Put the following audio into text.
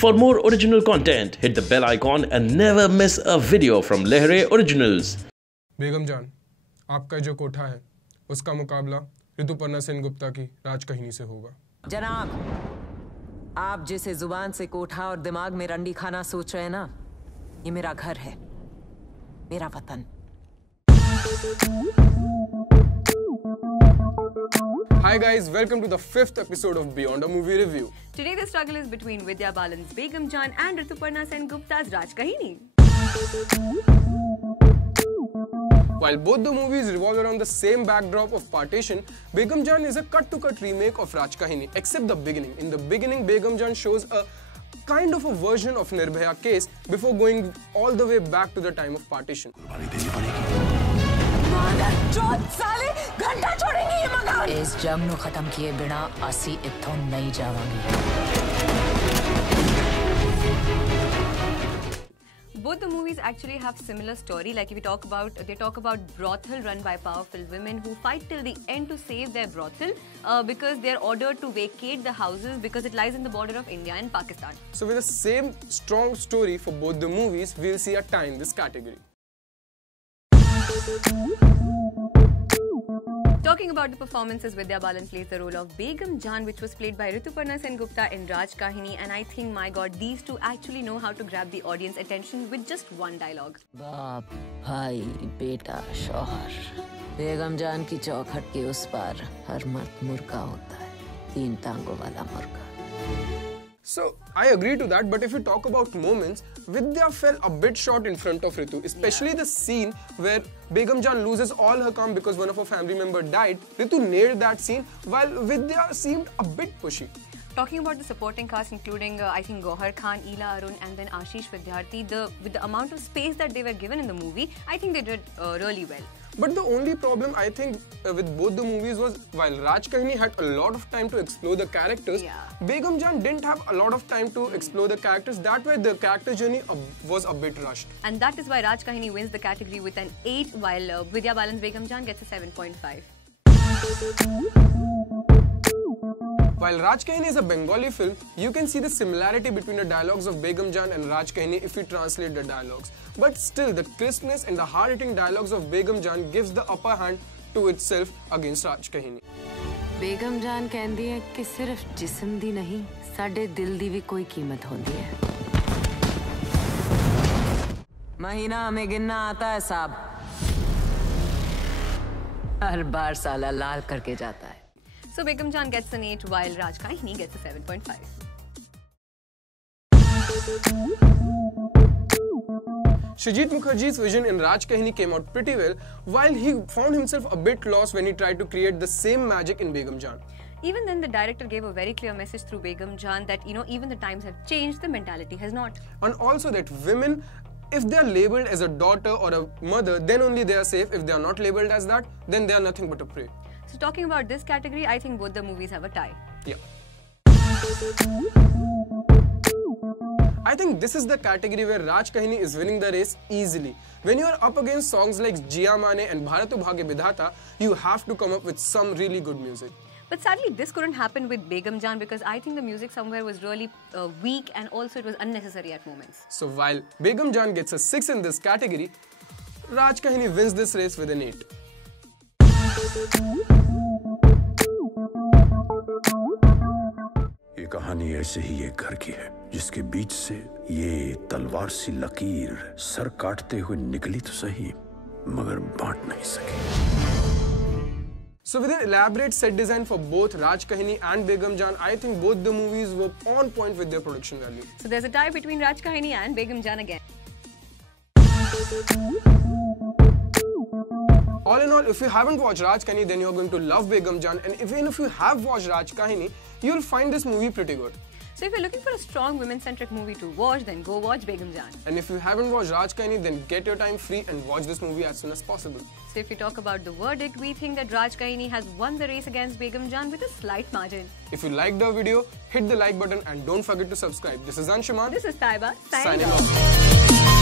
For more original content, hit the bell icon and never miss a video from Lehre Originals. बेगम जान, आपका जो कोठा है, उसका मुकाबला ऋतुपर्णा सेनगुप्ता की राजकहिनी से होगा। जनाब, आप जिसे जुबान से कोठा और दिमाग में रंडी खाना सोच रहे हैं ना, ये मेरा घर है, मेरा वतन। Hi guys, welcome to the 5th episode of Beyond a Movie Review. Today the struggle is between Vidya Balan's Begum Jaan and Rituparna Sengupta's Rajkahini. While both the movies revolve around the same backdrop of partition, Begum Jaan is a cut-to-cut remake of Rajkahini, except the beginning. In the beginning, Begum Jaan shows a kind of a version of Nirbhaya case before going all the way back to the time of partition. घंटा छोड़ेंगे ये मकान। इस जंग नु खत्म किए बिना असी इत्थों नहीं जावांगे। Both the movies actually have similar story. Like if we talk about brothel run by powerful women who fight till the end to save their brothel because they are ordered to vacate the houses because it lies in the border of India and Pakistan. So with the same strong story for both the movies, we'll see a tie in this category. Talking about the performances, Vidya Balan plays the role of Begum Jaan, which was played by Rituparna Sengupta in Rajkahini, and I think, my God, these two actually know how to grab the audience attention with just one dialogue. बाप, भाई, बेटा, शौहर, बेगम जान की चौखट के उस पार हर मर्द मुर्गा होता है, 3 टांगों वाला मुर्गा। So, I agree to that, but if you talk about moments, Vidya fell a bit short in front of Ritu, especially the scene where Begum Jaan loses all her calm because one of her family member died. Ritu nailed that scene, while Vidya seemed a bit pushy. Talking about the supporting cast, including I think Gauhar Khan, Ila Arun, and then Ashish Vidyarthi, with the amount of space that they were given in the movie, I think they did really well. But the only problem I think with both the movies was while Rajkahini had a lot of time to explore the characters, Begum Jaan didn't have a lot of time to explore the characters. That way the character journey was a bit rushed. And that is why Rajkahini wins the category with an 8, while Vidya Balan's Begum Jaan gets a 7.5. While Rajkahini is a Bengali film, you can see the similarity between the dialogues of Begum Jaan and Rajkahini if we translate the dialogues. But still, the crispness and the hard-hitting dialogues of Begum Jaan gives the upper hand to itself against Rajkahini. बेगम जान कहती है कि सिर्फ जिस्म दी नहीं, साडे दिल दी भी कोई कीमत होती है। महीना हमें गिनना आता है साहब, हर बार साला लाल करके जाता है। So Begum Jaan gets an 8, while Rajkahini gets a 7.5. Srijit Mukherjee's vision in Rajkahini came out pretty well, while he found himself a bit lost when he tried to create the same magic in Begum Jaan. Even then, the director gave a very clear message through Begum Jaan that, even the times have changed, the mentality has not. And also that women, if they are labelled as a daughter or a mother, then only they are safe. If they are not labelled as that, then they are nothing but a prey. So talking about this category, I think both the movies have a tie. Yeah. I think this is the category where Rajkahini is winning the race easily. When you are up against songs like Jiya Mane and Bharatu Bhagya Vidhata, you have to come up with some really good music. But sadly, this couldn't happen with Begum Jaan because I think the music somewhere was really weak and also it was unnecessary at moments. So while Begum Jaan gets a 6 in this category, Rajkahini wins this race with an 8. ये कहानी ऐसे ही एक घर की है जिसके बीच से ये तलवार सी लकीर सर काटते हुए निकली तो सही मगर बांट नहीं सकी. So with an elaborate set design for both Rajkahini and Begum Jaan, I think both the movies were on point with their production value. So there's a tie between Rajkahini and Begum Jaan again. All in all, if you haven't watched Rajkahini, then you're going to love Begum Jaan, and even if you have watched Rajkahini, you'll find this movie pretty good. So if you're looking for a strong women-centric movie to watch, then go watch Begum Jaan. And if you haven't watched Rajkahini, then get your time free and watch this movie as soon as possible. So if you talk about the verdict, we think that Rajkahini has won the race against Begum Jaan with a slight margin. If you liked our video, hit the like button and don't forget to subscribe. This is Anshuman. This is Taiba, signing off.